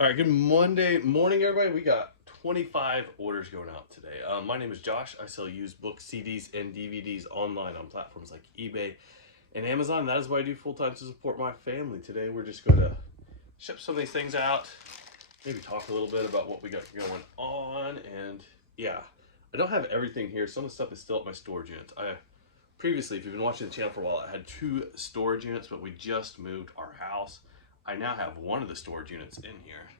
All right, good Monday morning, everybody. We got 25 orders going out today. My name is Josh. I sell used books, CDs, and DVDs online on platforms like eBay and Amazon. That is what I do full time to support my family. Today, we're just going to ship some of these things out, maybe talk a little bit about what we got going on. And yeah, I don't have everything here. Some of the stuff is still at my storage units. Previously, if you've been watching the channel for a while, I had 2 storage units, but we just moved our house. I now have one of the storage units in here.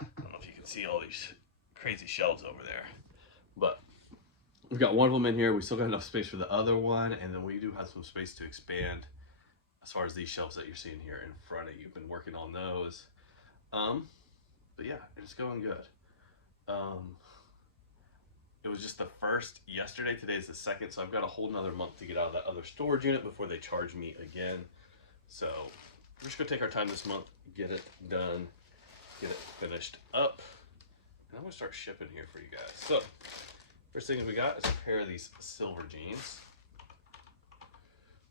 I don't know if you can see all these crazy shelves over there, but we've got one of them in here. We still got enough space for the other one, and then we do have some space to expand as far as these shelves that you're seeing here in front of you. Been working on those. But yeah, it's going good. It was just the first yesterday. Today's the second, so I've got a whole nother month to get out of that other storage unit before they charge me again. So we're just gonna take our time this month, get it done, get it finished up, and I'm gonna start shipping here for you guys. So first thing we got is a pair of these silver jeans.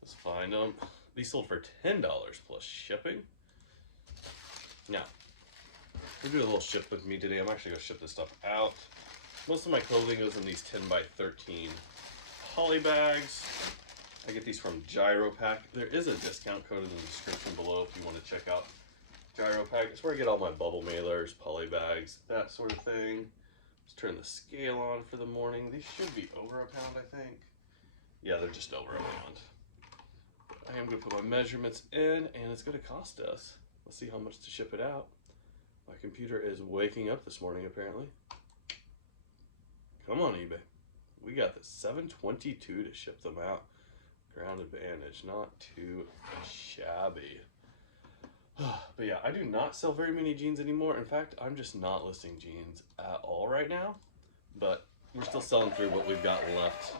Let's find them. These sold for $10 plus shipping. Now we're doing a little ship with me today. I'm actually gonna ship this stuff out. Most of my clothing goes in these 10 by 13 poly bags. I get these from Gyropack. There is a discount code in the description below if you want to check out Gyropack. It's where I get all my bubble mailers, poly bags, that sort of thing. Let's turn the scale on for the morning. These should be over a pound, I think. Yeah, they're just over a pound. I am going to put my measurements in, and it's going to cost us. Let's see how much to ship it out. My computer is waking up this morning, apparently. Come on, eBay. We got the $7.22 to ship them out. Ground Advantage, not too shabby. But yeah, I do not sell very many jeans anymore. In fact, I'm just not listing jeans at all right now. But we're still selling through what we've got left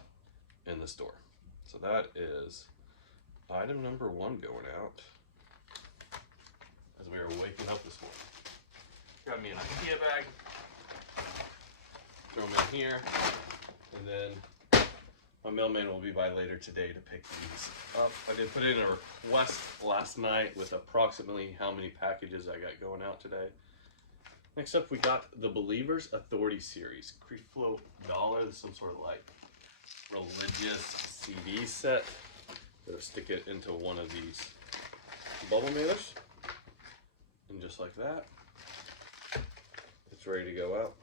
in the store. So that is item number 1 going out as we are waking up this morning. Got me an IKEA bag. Throw them in here, and then my mailman will be by later today to pick these up. I did put in a request last night with approximately how many packages I got going out today. Next up, we got the Believers Authority series. Creeflow dollar. This is some sort of like religious CD set. Gonna stick it into one of these bubble mailers, and just like that, it's ready to go out.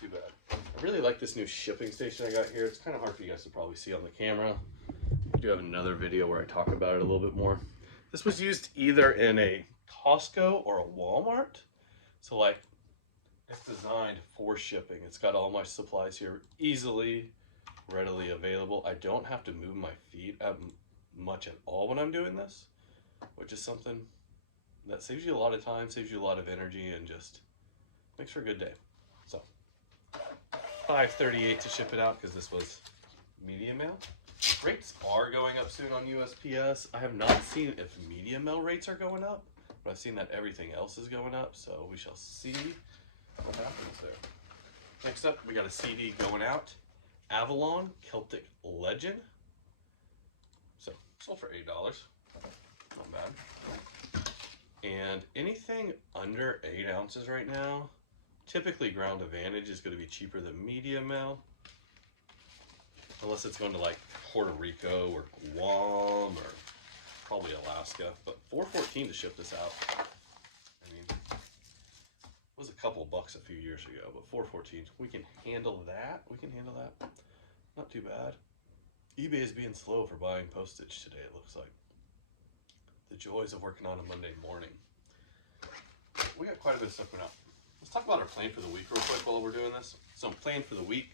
Too bad. I really like this new shipping station I got here. It's kind of hard for you guys to probably see on the camera. I do have another video where I talk about it a little bit more. This was used either in a Costco or a Walmart. So like, it's designed for shipping. It's got all my supplies here easily, readily available. I don't have to move my feet much at all when I'm doing this, which is something that saves you a lot of time, saves you a lot of energy, and just makes for a good day. So $5.38 to ship it out because this was media mail. Rates are going up soon on USPS. I have not seen if media mail rates are going up, but I've seen that everything else is going up, so we shall see what happens there. Next up, we got a CD going out. Avalon Celtic Legend. So, sold for $8. Not bad. And anything under 8 ounces right now, typically Ground Advantage is going to be cheaper than media mail, unless it's going to like Puerto Rico or Guam or probably Alaska. But $4.14 to ship this out. I mean, it was a couple bucks a few years ago, but $4.14, we can handle that. We can handle that. Not too bad. eBay is being slow for buying postage today, it looks like. The joys of working on a Monday morning. We got quite a bit of stuff going out. Let's talk about our plan for the week real quick while we're doing this. So I'm planning for the week.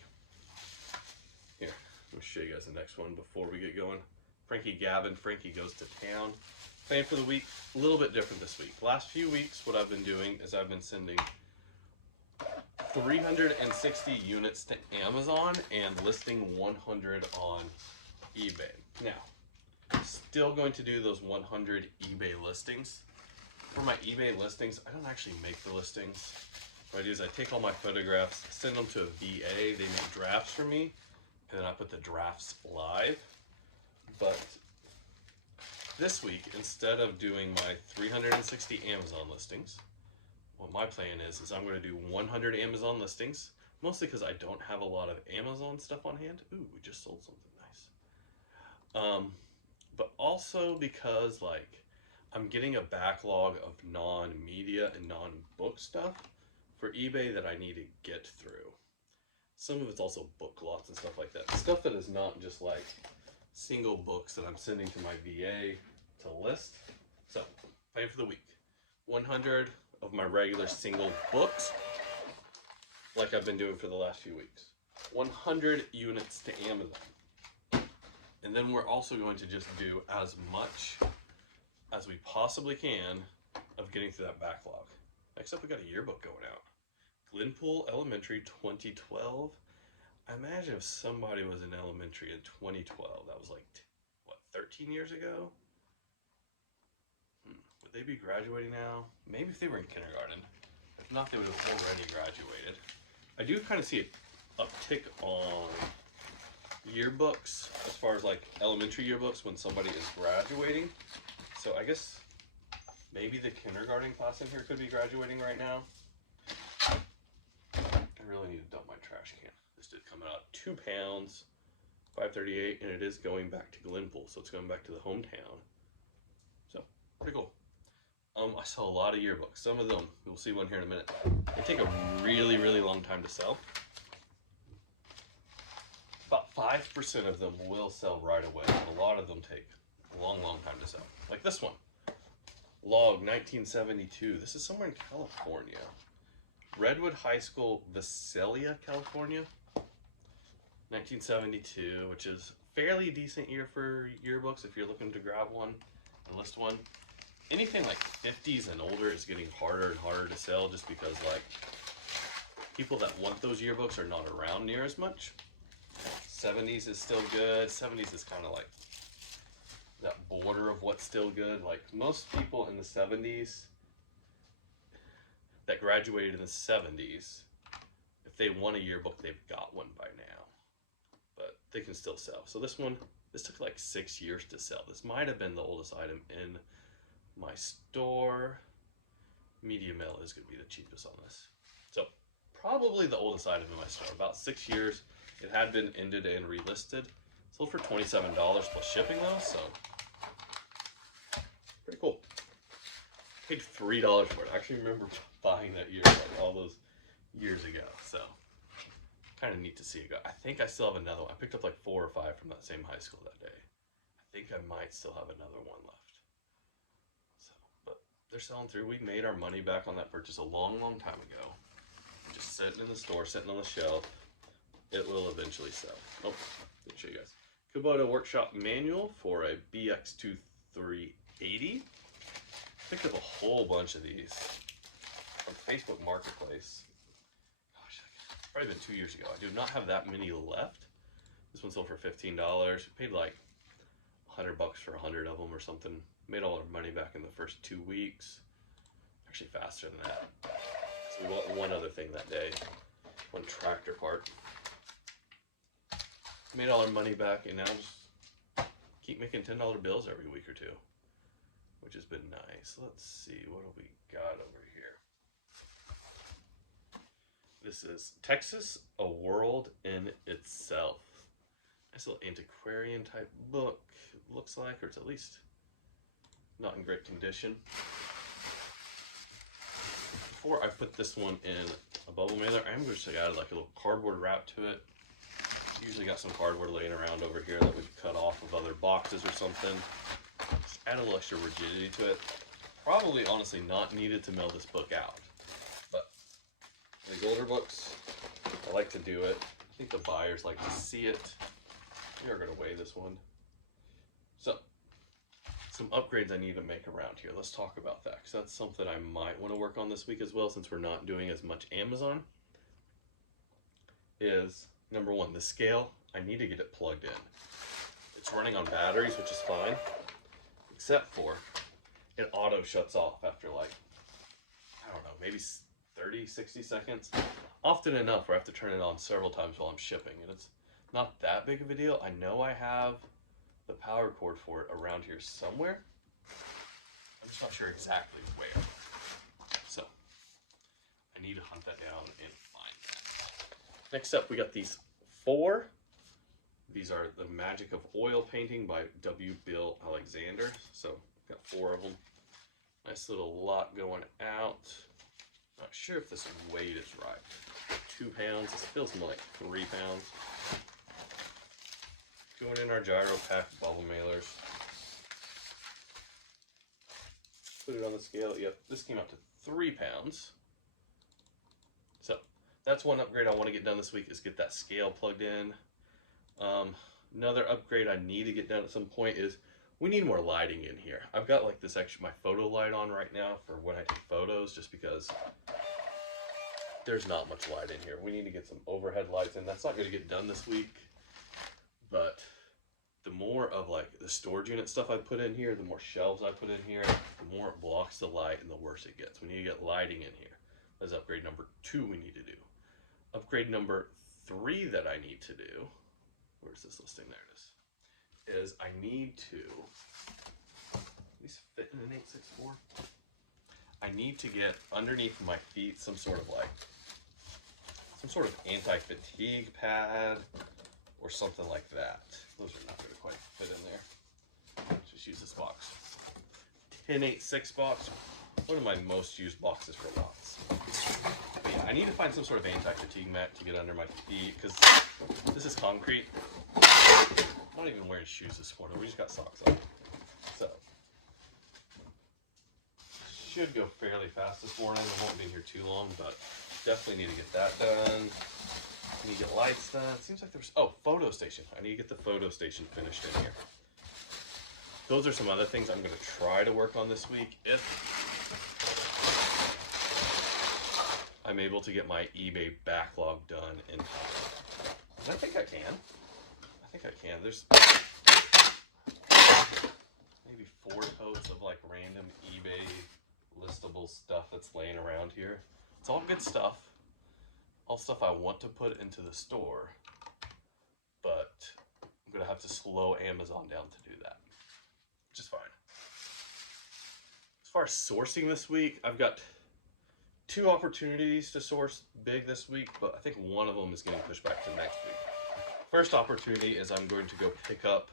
Here, let me show you guys the next one before we get going. Frankie Goes to Town. Plan for the week, a little bit different this week. Last few weeks, what I've been doing is I've been sending 360 units to Amazon and listing 100 on eBay. Now, still going to do those 100 eBay listings. For my eBay listings, I don't actually make the listings. What I do is I take all my photographs, send them to a VA, they make drafts for me, and then I put the drafts live. But this week, instead of doing my 360 Amazon listings, what my plan is I'm going to do 100 Amazon listings, mostly because I don't have a lot of Amazon stuff on hand. Ooh, we just sold something nice. But also because like I'm getting a backlog of non-media and non-book stuff for eBay that I need to get through. Some of it's also book lots and stuff like that. Stuff that is not just like single books that I'm sending to my VA to list. So, plan for the week. 100 of my regular single books, like I've been doing for the last few weeks. 100 units to Amazon. And then we're also going to just do as much as we possibly can of getting through that backlog. Next up, we got a yearbook going out. Glenpool Elementary 2012. I imagine if somebody was in elementary in 2012, that was like, what, 13 years ago? Would they be graduating now? Maybe if they were in kindergarten. If not, they would have already graduated. I do kind of see an uptick on yearbooks as far as like elementary yearbooks when somebody is graduating. So I guess maybe the kindergarten class in here could be graduating right now. I really need to dump my trash can. This did come out 2 pounds, $5.38, and it is going back to Glenpool, so it's going back to the hometown. So pretty cool. I saw a lot of yearbooks. Some of them, we'll see one here in a minute, they take a really, really long time to sell. About 5% of them will sell right away. A lot of them take a long, long time to sell. Like this one, Log 1972. This is somewhere in California. Redwood High School, Visalia, California. 1972, which is fairly decent year for yearbooks if you're looking to grab one and list one. Anything like 50s and older is getting harder and harder to sell just because like people that want those yearbooks are not around near as much. 70s is still good. 70s is kind of like that border of what's still good. Like most people in the 70s that graduated in the 70s, if they want a yearbook, they've got one by now. But they can still sell. So this one, this took like 6 years to sell. This might have been the oldest item in my store. Media Mail is going to be the cheapest on this. So probably the oldest item in my store. About 6 years. It had been ended and relisted. Sold for $27 plus shipping though, so pretty cool. Paid $3 for it. I actually remember buying that year, like all those years ago. So kind of neat to see it go. I think I still have another one. I picked up like 4 or 5 from that same high school that day. I think I might still have another one left. So, but they're selling through. We made our money back on that purchase a long, long time ago. Just sitting in the store, sitting on the shelf. It will eventually sell. Oh, let me show you guys. Kubota Workshop Manual for a BX2380. Picked up a whole bunch of these from Facebook Marketplace. Gosh, it's probably been 2 years ago. I do not have that many left. This one sold for $15. Paid like $100 for 100 of them or something. Made all our money back in the first 2 weeks. Actually faster than that. So we bought one other thing that day. One tractor part. Made all our money back and now just keep making $10 bills every week or two, which has been nice. Let's see, what do we got over here? This is Texas, A World in Itself. Nice little antiquarian type book, it looks like, or it's at least not in great condition. Before I put this one in a bubble mailer, I'm going to add like a little cardboard wrap to it. Usually got some cardboard laying around over here that we've cut off of other boxes or something. Just add a little extra rigidity to it. Probably honestly not needed to mail this book out. But these older books, I like to do it. I think the buyers like to see it. We are going to weigh this one. So, some upgrades I need to make around here. Let's talk about that because that's something I might want to work on this week as well since we're not doing as much Amazon. Is number one, the scale, I need to get it plugged in. It's running on batteries, which is fine, except for it auto shuts off after like, I don't know, maybe 30, 60 seconds. Often enough where I have to turn it on several times while I'm shipping, and it's not that big of a deal. I know I have the power cord for it around here somewhere. I'm just not sure exactly where. So I need to hunt that down and find that. Next up, we got these 4. These are The Magic of Oil Painting by W. Bill Alexander. So got 4 of them. Nice little lot going out. Not sure if this weight is right. 2 pounds. This feels more like 3 pounds. Going in our gyro pack bubble mailers. Put it on the scale. Yep, this came out to 3 pounds. So that's one upgrade I want to get done this week, is get that scale plugged in. Another upgrade I need to get done at some point is we need more lighting in here. I've got like this extra, my photo light on right now for when I take photos, just because there's not much light in here. We need to get some overhead lights in. That's not going to get done this week, but the more of like the storage unit stuff I put in here, the more shelves I put in here, the more it blocks the light and the worse it gets. We need to get lighting in here. That's upgrade number 2 we need to do. Upgrade number 3 that I need to do, where's this listing? There it is I need to, at least fit in an 864. I need to get underneath my feet some sort of anti-fatigue pad or something like that. Those are not going to quite fit in there. Just use this box. 1086 box. One of my most used boxes for lots. But yeah, I need to find some sort of anti-fatigue mat to get under my feet, because this is concrete. I'm not even wearing shoes this morning. We just got socks on. So should go fairly fast this morning. I won't be here too long, but definitely need to get that done. I need to get lights done. It seems like there's, photo station. I need to get the photo station finished in here. Those are some other things I'm going to try to work on this week if I'm able to get my eBay backlog done in time. And I think I can. There's maybe 4 totes of like random eBay listable stuff that's laying around here. It's all good stuff. All stuff I want to put into the store, but I'm going to have to slow Amazon down to do that, which is fine. As far as sourcing this week, I've got 2 opportunities to source big this week, but I think one of them is getting pushed back to next week. First opportunity is I'm going to go pick up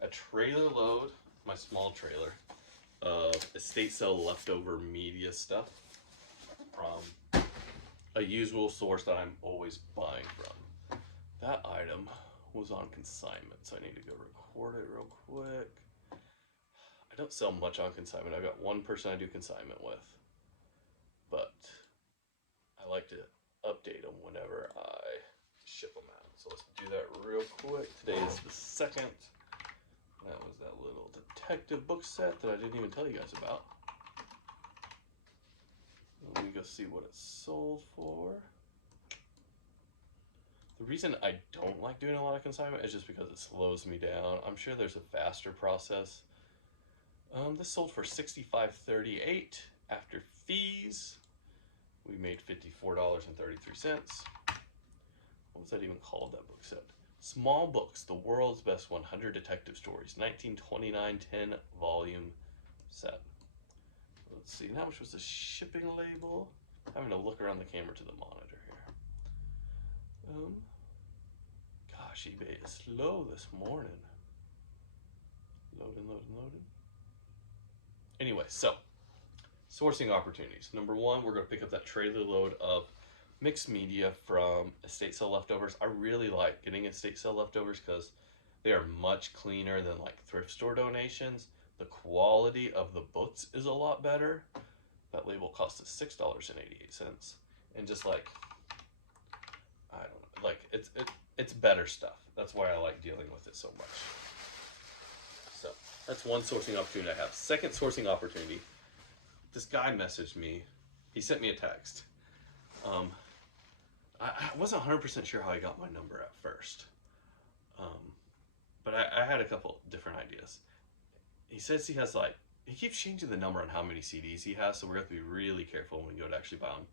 a trailer load, my small trailer, of estate sale leftover media stuff from a usual source that I'm always buying from. That item was on consignment, so I need to go record it real quick. I don't sell much on consignment. I've got one person I do consignment with, but I like to update them whenever I ship them out. So let's do that real quick. Today is the 2nd. That was that little detective book set that I didn't even tell you guys about. Let me go see what it sold for. The reason I don't like doing a lot of consignment is just because it slows me down. I'm sure there's a faster process. This sold for $65.38 after fees. We made $54.33. What was that even called, that book set? Small Books, The World's Best 100 Detective Stories, 1929 10 volume set. Let's see, how much was the shipping label? I'm having to look around the camera to the monitor here. Gosh, eBay is slow this morning. Loading. Anyway, so sourcing opportunities. Number 1, we're going to pick up that trailer load of mixed media from estate sale leftovers. I really like getting estate sale leftovers because they are much cleaner than like thrift store donations. The quality of the books is a lot better. That label cost us $6.88, and just like, I don't know, like it's better stuff. That's why I like dealing with it so much. So that's one sourcing opportunity I have. Second sourcing opportunity, this guy messaged me. He sent me a text. I wasn't 100% sure how he got my number at first, but I had a couple different ideas. He says he has he keeps changing the number on how many CDs he has, so we're going to have to be really careful when we go to actually buy them.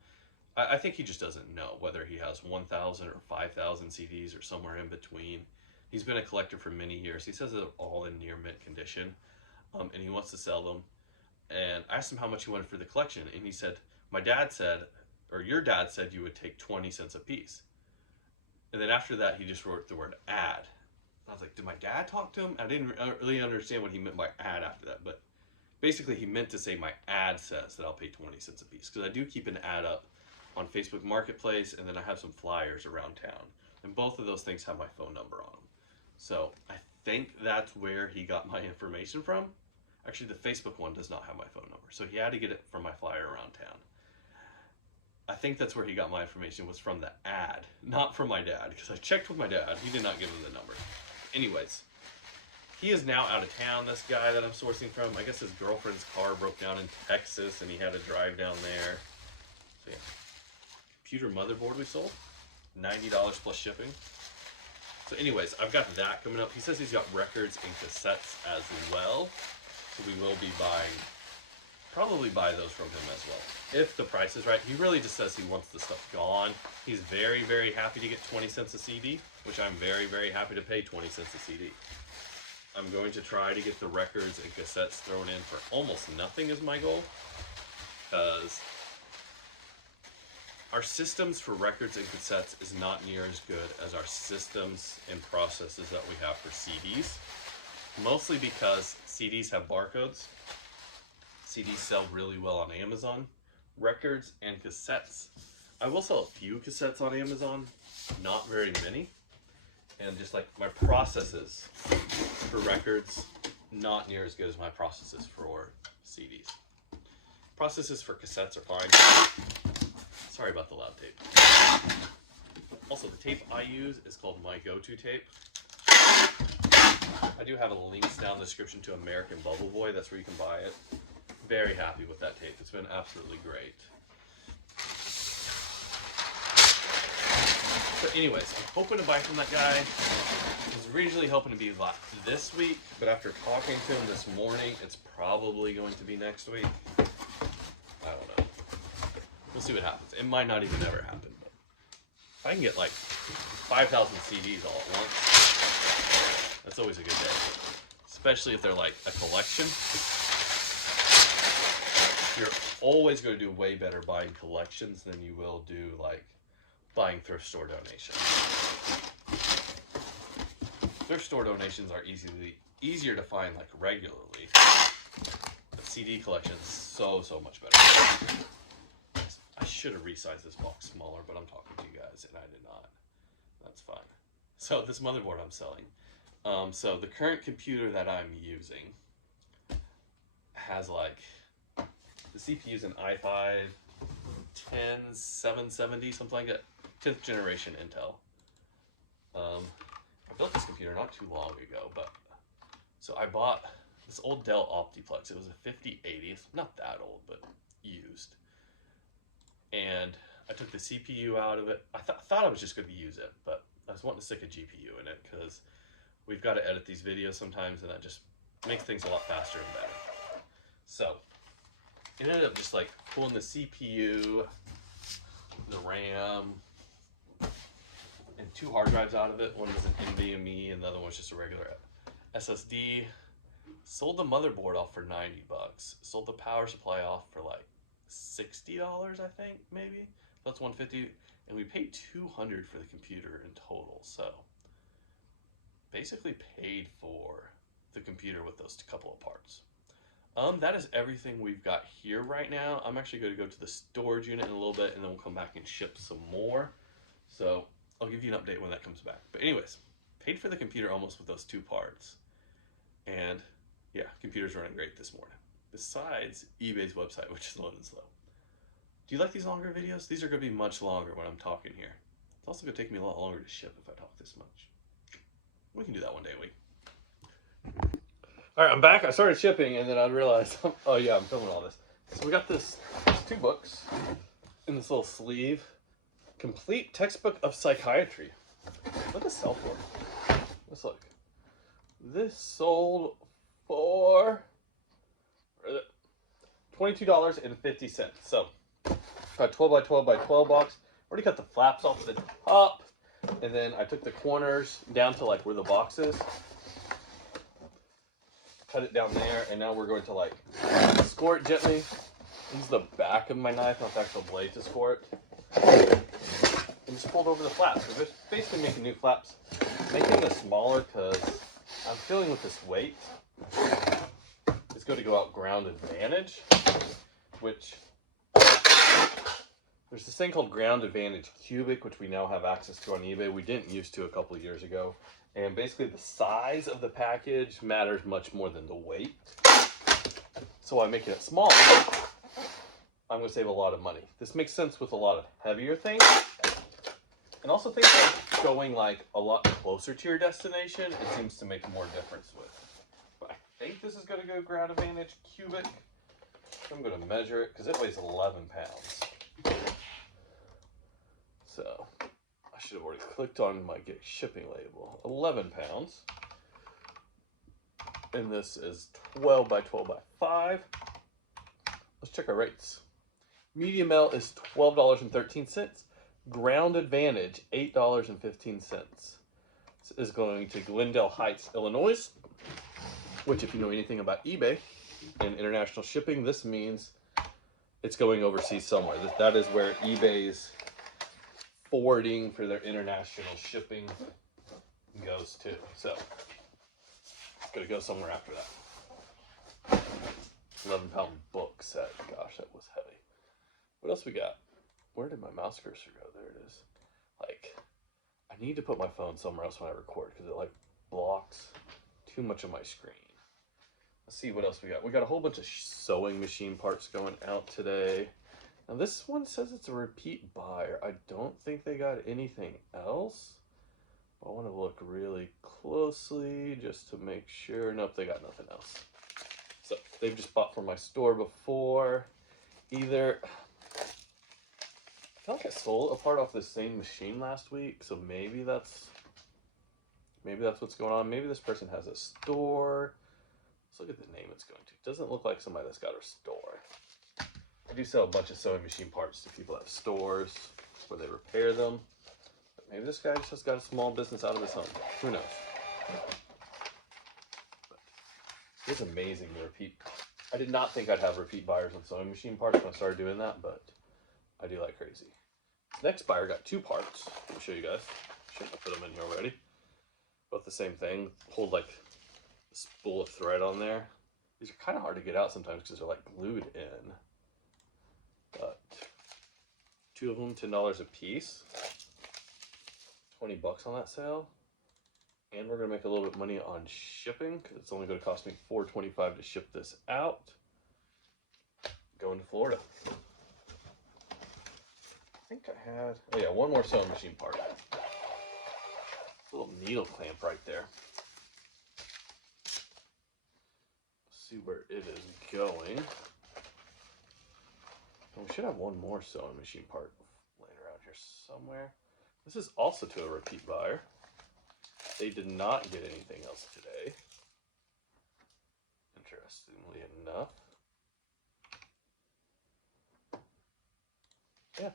I think he just doesn't know whether he has 1,000 or 5,000 CDs or somewhere in between. He's been a collector for many years. He says they're all in near mint condition. and he wants to sell them. And I asked him how much he wanted for the collection, and he said, my dad said, or your dad said you would take 20 cents a piece. And then after that, he just wrote the word ad. I was like, did my dad talk to him? I didn't really understand what he meant by ad after that, but basically he meant to say my ad says that I'll pay 20 cents a piece, because I do keep an ad up on Facebook Marketplace, and then I have some flyers around town, and both of those things have my phone number on them. So I think that's where he got my information from. Actually, the Facebook one does not have my phone number, so he had to get it from my flyer around town. I think that's where he got my information, was from the ad, not from my dad, because I checked with my dad. He did not give him the number. Anyways, he is now out of town, this guy that I'm sourcing from. I guess his girlfriend's car broke down in Texas, and he had to drive down there. So yeah. Computer motherboard we sold, $90 plus shipping. So anyways, I've got that coming up. He says he's got records and cassettes as well. So we will be probably buy those from him as well, if the price is right. He really just says he wants the stuff gone. He's very, very happy to get 20 cents a CD, which I'm very, very happy to pay 20 cents a CD. I'm going to try to get the records and cassettes thrown in for almost nothing is my goal, because our systems for records and cassettes is not near as good as our systems and processes that we have for CDs. Mostly because CDs have barcodes. CDs sell really well on Amazon. Records and cassettes, I will sell a few cassettes on Amazon, not very many. And just like my processes for records, not near as good as my processes for CDs. Processes for cassettes are fine. Sorry about the loud tape. Also, the tape I use is called My Go-To Tape. I do have links down in the description to American Bubble Boy. That's where you can buy it. Very happy with that tape. It's been absolutely great. So anyways, I'm hoping to buy from that guy. I was originally hoping to be this week, but after talking to him this morning, it's probably going to be next week. I don't know. We'll see what happens. It might not even ever happen, but if I can get like 5,000 CDs all at once, that's always a good day. Especially if they're like a collection. You're always going to do way better buying collections than you will do like buying thrift store donations. Thrift store donations are easier to find like regularly. But CD collection is so much better. I should have resized this box smaller, but I'm talking to you guys and I did not. That's fine. So this motherboard I'm selling. So the current computer that I'm using has like, the CPU is an i5 10770, something like that. 10th generation Intel. I built this computer not too long ago, but so I bought this old Dell Optiplex. It was a 5080. It's not that old, but used. And I took the CPU out of it. I thought I was just going to use it, but I was wanting to stick a GPU in it because we've got to edit these videos sometimes, and that just makes things a lot faster and better. So it ended up just like pulling the CPU, the RAM, and 2 hard drives out of it. One was an NVMe and the other one was just a regular SSD. Sold the motherboard off for 90 bucks. Sold the power supply off for like $60, I think, maybe. That's 150, and we paid 200 for the computer in total. So basically paid for the computer with those couple of parts. That is everything we've got here right now. I'm actually going to go to the storage unit in a little bit, and then we'll come back and ship some more. So I'll give you an update when that comes back. But anyways, paid for the computer almost with those 2 parts. And yeah, computer's running great this morning. Besides eBay's website, which is loading slow. Do you like these longer videos? These are going to be much longer when I'm talking here. It's also going to take me a lot longer to ship if I talk this much. We can do that one day a week. All right, I'm back. I started shipping, and then I realized, oh yeah, I'm filming all this. So we got this 2 books in this little sleeve. Complete Textbook of Psychiatry. Let this sell for. Let's look. This sold for $22.50. So, got 12 by 12 by 12 box. Already cut the flaps off the top, and then I took the corners down to like where the box is. cut it down there, and now we're going to like score it gently. Use the back of my knife, not the actual blade, to score it. And just fold over the flaps. We're just basically making new flaps. Making this smaller because I'm feeling with this weight, it's going to go out ground advantage, which there's this thing called ground advantage cubic, which we now have access to on eBay. We didn't used to a couple of years ago. And basically the size of the package matters much more than the weight. So by making it smaller, I'm going to save a lot of money. This makes sense with a lot of heavier things. And also things like going like a lot closer to your destination, it seems to make more difference with. But I think this is going to go ground advantage cubic. I'm going to measure it because it weighs 11 pounds. So I should have already clicked on my get shipping label. 11 pounds. And this is 12 by 12 by 5. Let's check our rates. Medium L is $12.13. Ground Advantage, $8.15. This is going to Glendale Heights, Illinois, which if you know anything about eBay and international shipping, this means it's going overseas somewhere. That is where eBay's forwarding for their international shipping goes to. So it's going to go somewhere after that. 11-pound book set. Gosh, that was heavy. What else we got? Where did my mouse cursor go? There it is. Like, I need to put my phone somewhere else when I record because it like blocks too much of my screen. Let's see what else we got. We got a whole bunch of sewing machine parts going out today. Now this one says it's a repeat buyer. I don't think they got anything else. But I want to look really closely just to make sure. Nope, they got nothing else. So they've just bought from my store before. Either I feel like I sold a part off this same machine last week, so maybe that's what's going on. Maybe this person has a store. Let's look at the name it's going to. It doesn't look like somebody that's got a store. I do sell a bunch of sewing machine parts to people that have stores where they repair them. But maybe this guy just has got a small business out of his home. Who knows? But it's amazing the repeat. I did not think I'd have repeat buyers on sewing machine parts when I started doing that, but I do like crazy. Next buyer got 2 parts. Let me show you guys. Shouldn't have put them in here already. Both the same thing. Pulled like a spool of thread on there. These are kind of hard to get out sometimes because they're like glued in. But 2 of them, $10 a piece. 20 bucks on that sale. And we're going to make a little bit of money on shipping because it's only going to cost me $4.25 to ship this out. Going to Florida. I think I had, oh yeah, one more sewing machine part. A little needle clamp right there. Let's see where it is going. And we should have one more sewing machine part laying around here somewhere. This is also to a repeat buyer. They did not get anything else today. Interestingly enough. Yeah,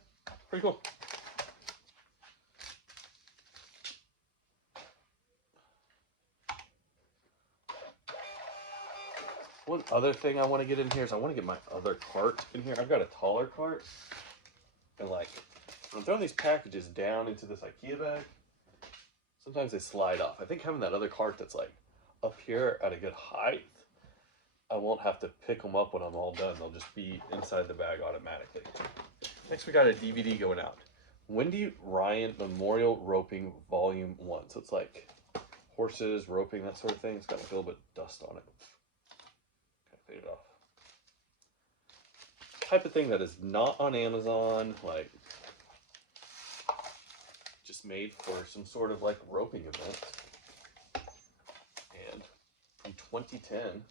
pretty cool. One other thing I want to get in here is I want to get my other cart in here. I've got a taller cart. And like, when I'm throwing these packages down into this IKEA bag, sometimes they slide off. I think having that other cart that's like up here at a good height, I won't have to pick them up when I'm all done. They'll just be inside the bag automatically. Next, we got a DVD going out. Wendy Ryan Memorial Roping Volume 1. So it's like horses, roping, that sort of thing. It's got like a little bit of dust on it. Okay, fade it off. Type of thing that is not on Amazon, like just made for some sort of like roping event. And from 2010,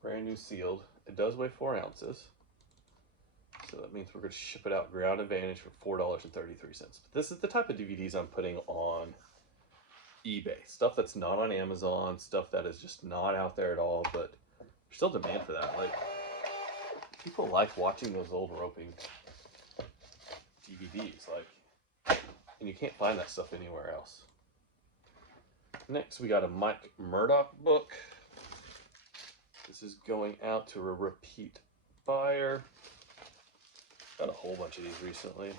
brand new sealed. It does weigh 4 ounces. So that means we're going to ship it out ground advantage for $4.33. But this is the type of DVDs I'm putting on eBay. Stuff that's not on Amazon, stuff that is just not out there at all, but there's still demand for that. Like, people like watching those old roping DVDs, like, and you can't find that stuff anywhere else. Next, we got a Mike Murdoch book. This is going out to a repeat buyer. Got a whole bunch of these recently.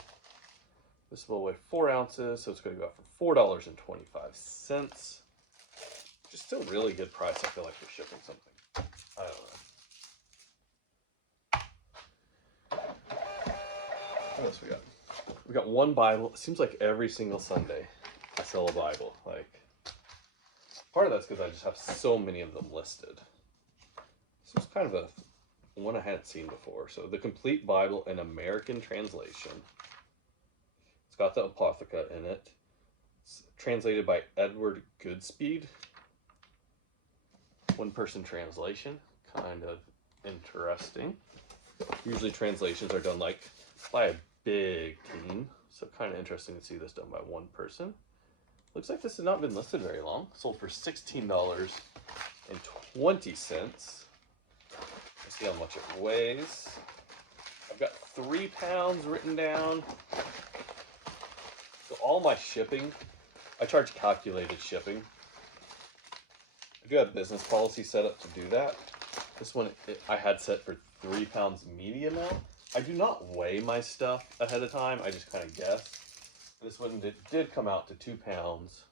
This will weigh 4 ounces, so it's going to go out for $4.25. Which is still a really good price, I feel like, for shipping something. I don't know. What else we got? We got one Bible. It seems like every single Sunday I sell a Bible. Like, part of that's because I just have so many of them listed. This was kind of a one I hadn't seen before. So the Complete Bible in American Translation. It's got the Apocrypha in it. It's translated by Edward Goodspeed. One person translation. Kind of interesting. Usually translations are done like by a big team. So kind of interesting to see this done by one person. Looks like this has not been listed very long. Sold for $16.20. Let's see how much it weighs. I've got 3 pounds written down. So all my shipping, I charge calculated shipping. I do have business policy set up to do that. This one I had set for 3 pounds medium now. I do not weigh my stuff ahead of time. I just kind of guess. This one did come out to 2 pounds,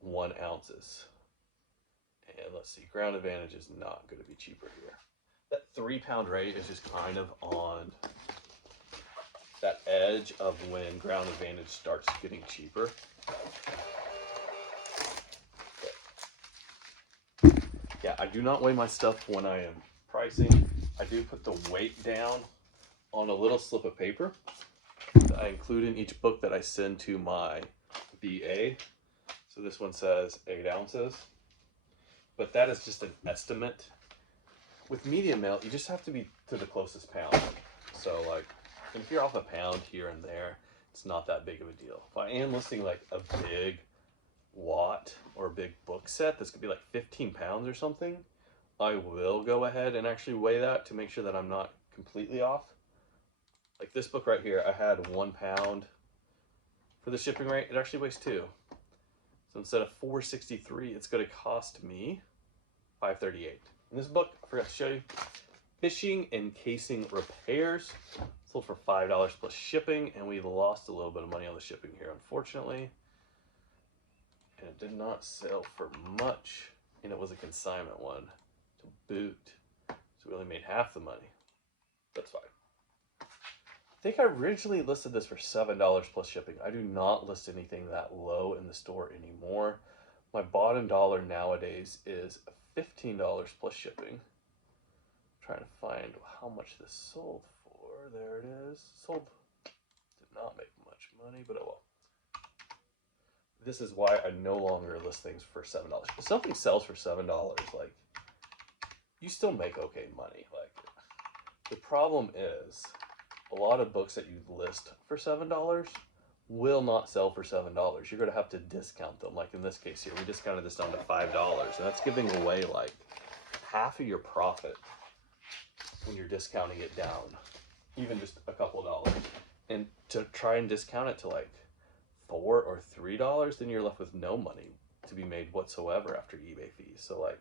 1 ounces. And let's see, Ground Advantage is not going to be cheaper here. That 3 pound rate is just kind of on that edge of when Ground Advantage starts getting cheaper. Yeah, I do not weigh my stuff when I am pricing. I do put the weight down on a little slip of paper that I include in each book that I send to my VA. So this one says 8 ounces, but that is just an estimate. With medium mail, you just have to be to the closest pound. So like, if you're off a pound here and there, it's not that big of a deal. If I am listing like a big lot or a big book set that's gonna be like 15 pounds or something, I will go ahead and actually weigh that to make sure that I'm not completely off. Like this book right here, I had 1 pound for the shipping rate. It actually weighs 2. So instead of $4.63, it's going to cost me $5.38. And this book, I forgot to show you, Fishing and Casing Repairs, sold for $5 plus shipping, and we lost a little bit of money on the shipping here, unfortunately. And it did not sell for much, and it was a consignment one to boot. So we only made half the money. That's fine. I think I originally listed this for $7 plus shipping. I do not list anything that low in the store anymore. My bottom dollar nowadays is $15 plus shipping. I'm trying to find how much this sold for. There it is. Sold. Did not make much money, but oh well. This is why I no longer list things for $7. If something sells for $7, like, you still make okay money. Like, the problem is, a lot of books that you list for $7 will not sell for $7. You're going to have to discount them. Like in this case here, we discounted this down to $5, and that's giving away like half of your profit when you're discounting it down, even just a couple dollars. And to try and discount it to like $4 or $3, then you're left with no money to be made whatsoever after eBay fees. So like,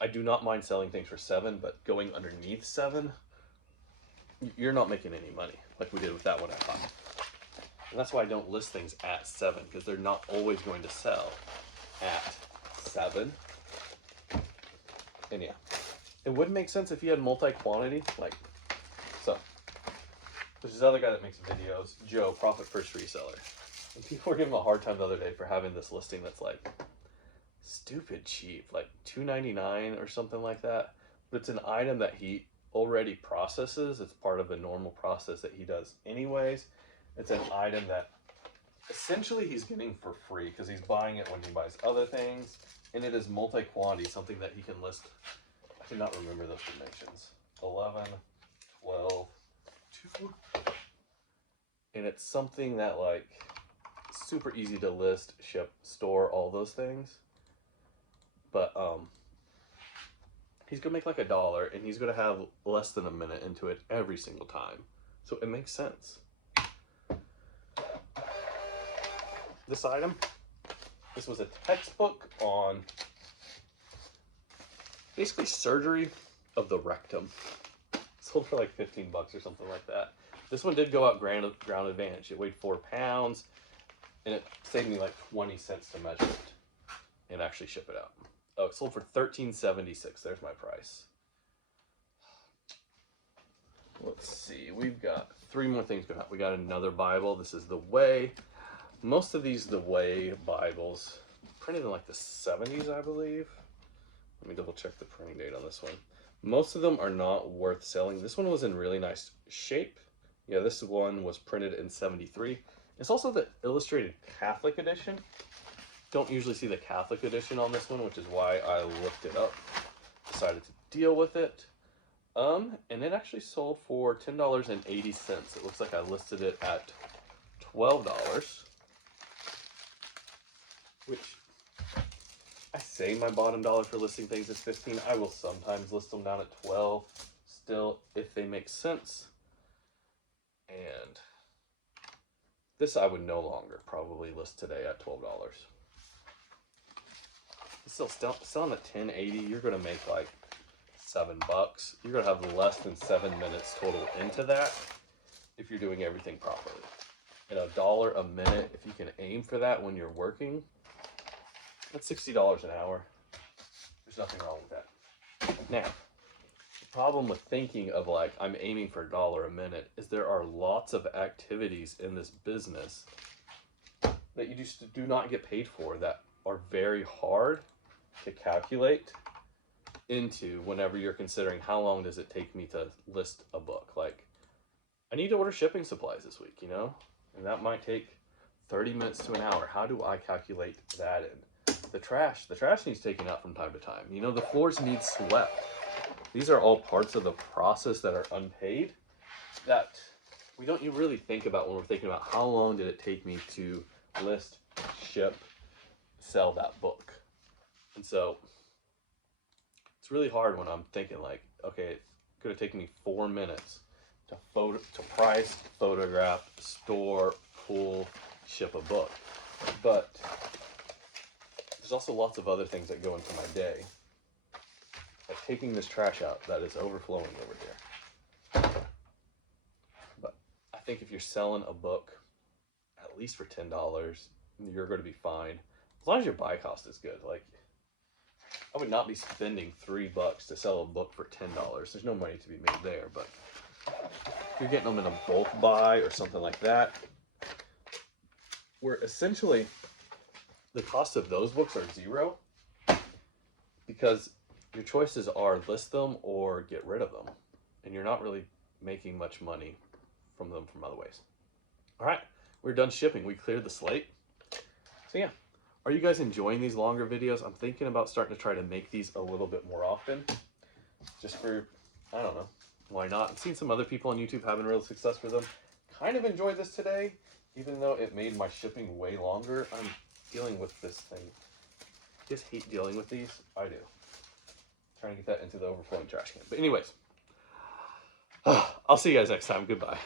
I do not mind selling things for $7, but going underneath $7, you're not making any money like we did with that one at $5. And that's why I don't list things at $7, because they're not always going to sell at $7. And yeah, it would make sense if you had multi-quantity, like so. There's this other guy that makes videos, Joe, Profit First Reseller. And people were giving him a hard time the other day for having this listing that's like stupid cheap, like $2.99 or something like that. But it's an item that he already processes. It's part of a normal process that he does anyways. It's an item that essentially he's getting for free because he's buying it when he buys other things, and it is multi-quantity, something that he can list. I cannot remember those dimensions. 11, 12, 2. And it's something that like super easy to list, ship, store, all those things. But he's gonna make like $1, and he's gonna have less than a minute into it every single time. So it makes sense. This item, this was a textbook on basically surgery of the rectum. Sold for like 15 bucks or something like that. This one did go out ground advantage. It weighed 4 pounds, and it saved me like 20 cents to measure it and actually ship it out. Oh, it sold for $13.76. There's my price. Let's see. We've got 3 more things going out. We got another Bible. This is the Way. Most of these The Way Bibles printed in like the 70s, I believe. Let me double check the printing date on this one. Most of them are not worth selling. This one was in really nice shape. Yeah, this one was printed in 73. It's also the illustrated Catholic edition. Don't usually see the Catholic edition on this one, which is why I looked it up. Decided to deal with it. And it actually sold for $10.80. It looks like I listed it at $12, which I say my bottom dollar for listing things is $15. I will sometimes list them down at $12 still if they make sense. And this I would no longer probably list today at $12. Still selling at $10.80, you're gonna make like $7. You're gonna have less than 7 minutes total into that if you're doing everything properly. And $1 a minute, if you can aim for that when you're working, that's $60 an hour. There's nothing wrong with that. Now, the problem with thinking of like, I'm aiming for $1 a minute is there are lots of activities in this business that you just do not get paid for that are very hard to calculate into whenever you're considering how long does it take me to list a book. Like, I need to order shipping supplies this week, you know? And that might take 30 minutes to an hour. How do I calculate that in? The trash needs taken out from time to time. You know, the floors need swept. These are all parts of the process that are unpaid that we don't really think about when we're thinking about how long did it take me to list, ship, sell that book. And so it's really hard when I'm thinking like, okay, it's gonna take me 4 minutes to price, photograph, store, pull, ship a book. But there's also lots of other things that go into my day. Like taking this trash out that is overflowing over here. But I think if you're selling a book at least for $10, you're going to be fine. As long as your buy cost is good. Like, I would not be spending $3 to sell a book for $10. There's no money to be made there, but if you're getting them in a bulk buy or something like that, where essentially the cost of those books are zero, because your choices are list them or get rid of them, and you're not really making much money from them from other ways. All right, we're done shipping. We cleared the slate. So yeah, are you guys enjoying these longer videos? I'm thinking about starting to try to make these a little bit more often, just for, I don't know, why not? I've seen some other people on YouTube having real success with them. Kind of enjoyed this today, even though it made my shipping way longer. I'm dealing with this thing. You guys hate dealing with these? I do. Trying to get that into the overflowing trash can. But anyways, I'll see you guys next time. Goodbye.